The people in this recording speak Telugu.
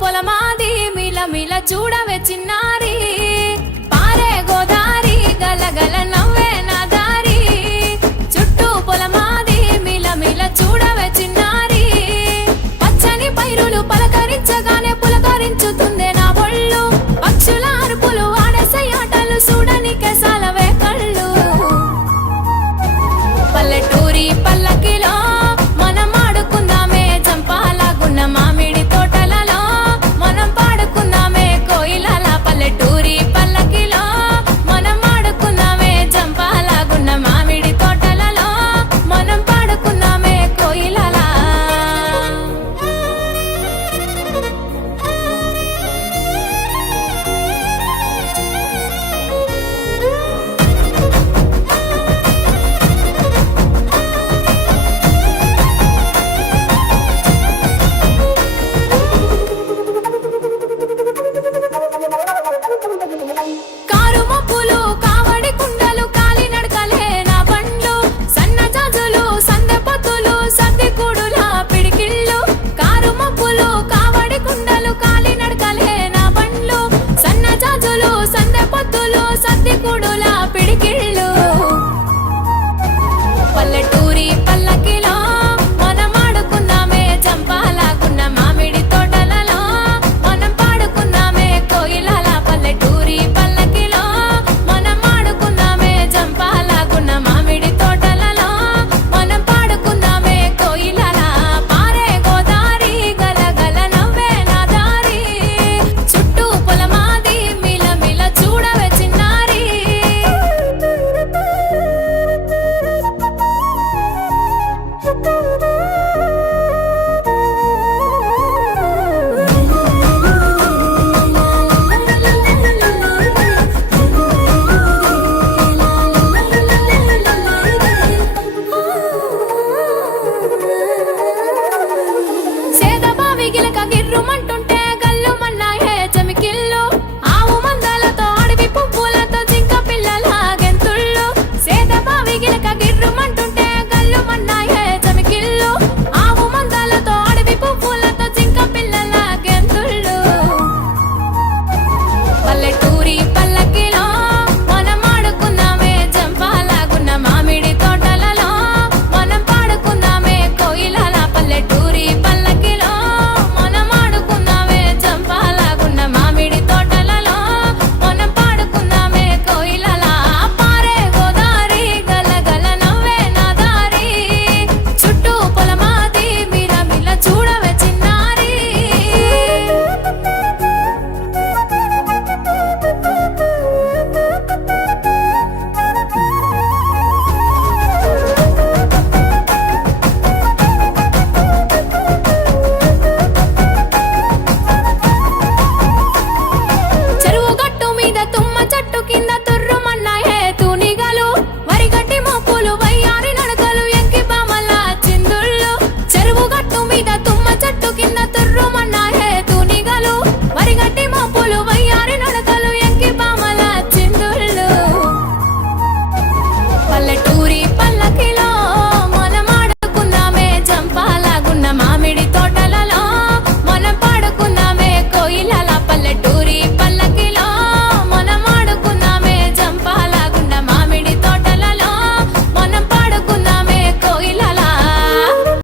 పొలమాది మిల మిల చూడవే చిన్నారి పారే గోదారి గలగల నవ్వే నా దారి చుట్టూ పొలమాది మిల మిల చూడవే చిన్నారి పచ్చని పైరులు పలకరించగానే పులకరించుతుందే నా ఒళ్ళు పక్షుల అరుపులు ఆడసే ఆటలు చూడని కేసాలవే కళ్ళు పల్లెటూరి పల్లకిలో మనం ఆడుకుందామే జంపాలాగున్న మామిడి తోటలలో మనం పాడుకుందామే కోయిలల పల్లెటూరి పల్లకిలో మనం ఆడుకుందామే జంపాలాగున్న మామిడి తోటలలో మనం పాడుకుందామే కోయిలల కారు మబ్బులు కావడి కుండలు కాలి నడకలే నా బండ్లు సన్న జాజులు సందె పొత్తులు సద్ది కూడుల పిడికిళ్ళు కారు మబ్బులు కావడి కుండలు కాలి నడకలే నా బండ్లు సన్న జాజులు సందె పొత్తులు సద్ది కూడుల పిడికిళ్ళు పల్లెటూరి పల్లకిలో మనం ఆడుకుందామే జంపాలాగున్న మామిడి తోటలలో మనం పాడుకుందామే కోయిలల పల్లెటూరి పల్లకిలో మనం ఆడుకుందామే జంపాలాగున్న మామిడి తోటలలో మనం పాడుకుందామే కోయిలల పారే గోదారి గలగల నవ్వే నా దారి చుట్టూ పొలమాది మిల మిల చూడవే చిన్నారి సేదబావి గిలక గిర్రుమంటూ